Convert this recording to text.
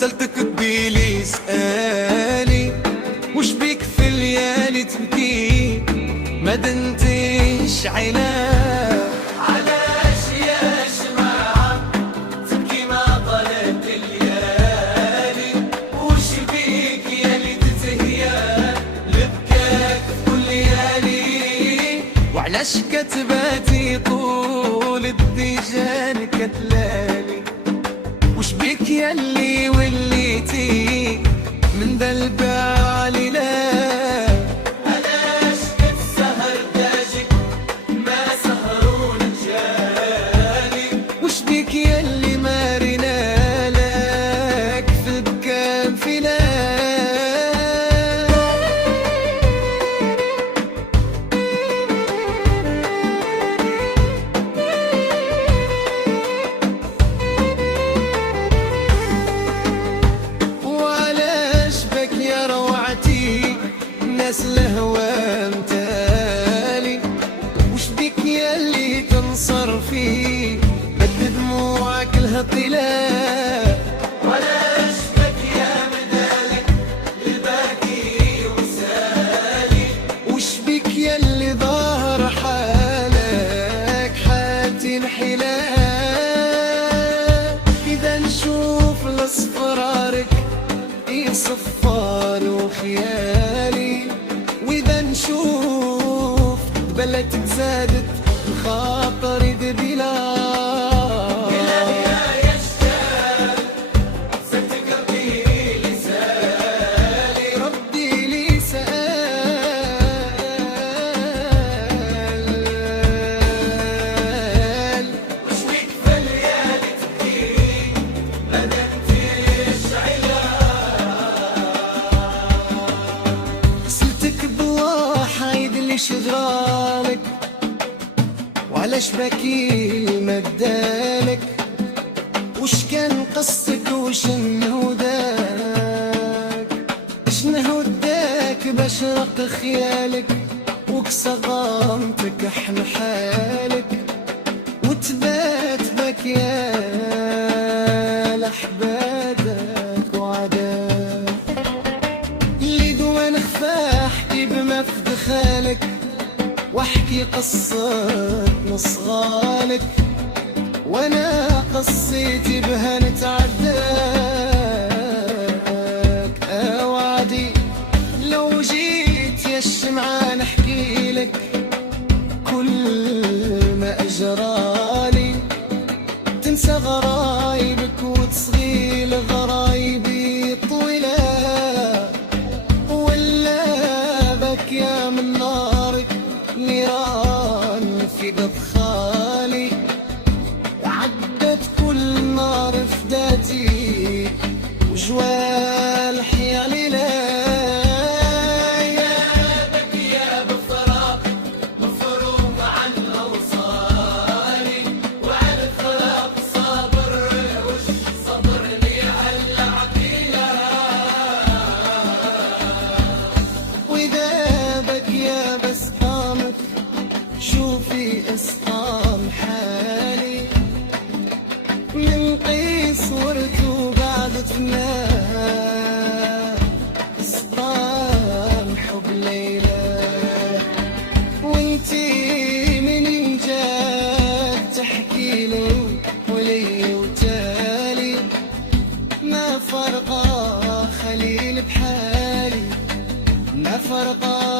سألتك تقبيلي اسألي وش بيك في الليالي تبكي ما دنتش عيناك علاش يا شمعة تبكي ما طلت الليالي وش بيك يا اللي تتهيا لبكاك كل ليالي وعلاش كتباتي طول الديجان كتلالي وش بيك ياللي وليتي من ذا البال لا علاش السهر داجك ما سهرون رجالي وش بيك ياللي ما رينا لك في البكام فلا ناس الهوى متالي وش بيك ياللي تنصر فيه بد دموعك الهطلة ولاش بك يا مدالك الباكي وسالي وش بيك ياللي ظاهر حالك حالتي انحلال إذا نشوف الاصفرارك صفار وخيالي وإذا نشوف بلدك زادت خاطري دبيلا يا شجال زدت قلبي لسالي ردي لي سأل وش بيك في الليالي تبكي ما دنتش شجرالك وعلاش باكي مدالك وش كان قصتك وشنو داك شنو داك باش رق خيالك وكسى غامتك احن حالك وتبات بك يا لحبادك وعداك اللي دوان خفا احكي بما في دخالك واحكي قصة نصغالك وانا قصيتي بها نتعداك اوعدي لو جيت يا الشمعة نحكي لك كل ما اجرالي تنسى غرايبك وتصغي لغرايبي طويلة ولا بك يا من نارك نيران في قبخالي عدت كل نار فداتي وجوال حيالي لا يا بك يا بفراق مفروق عن أوصالي وعن الفراق صابر وش صبر لي على العقيلة وإذا بك يا بس شوفي اسقام حالي من قيس ورد وقعدتنا اسقام حب ليلى وانتي من جات تحكي له ولي وتالي ما فرقا خليل بحالي ما فرقا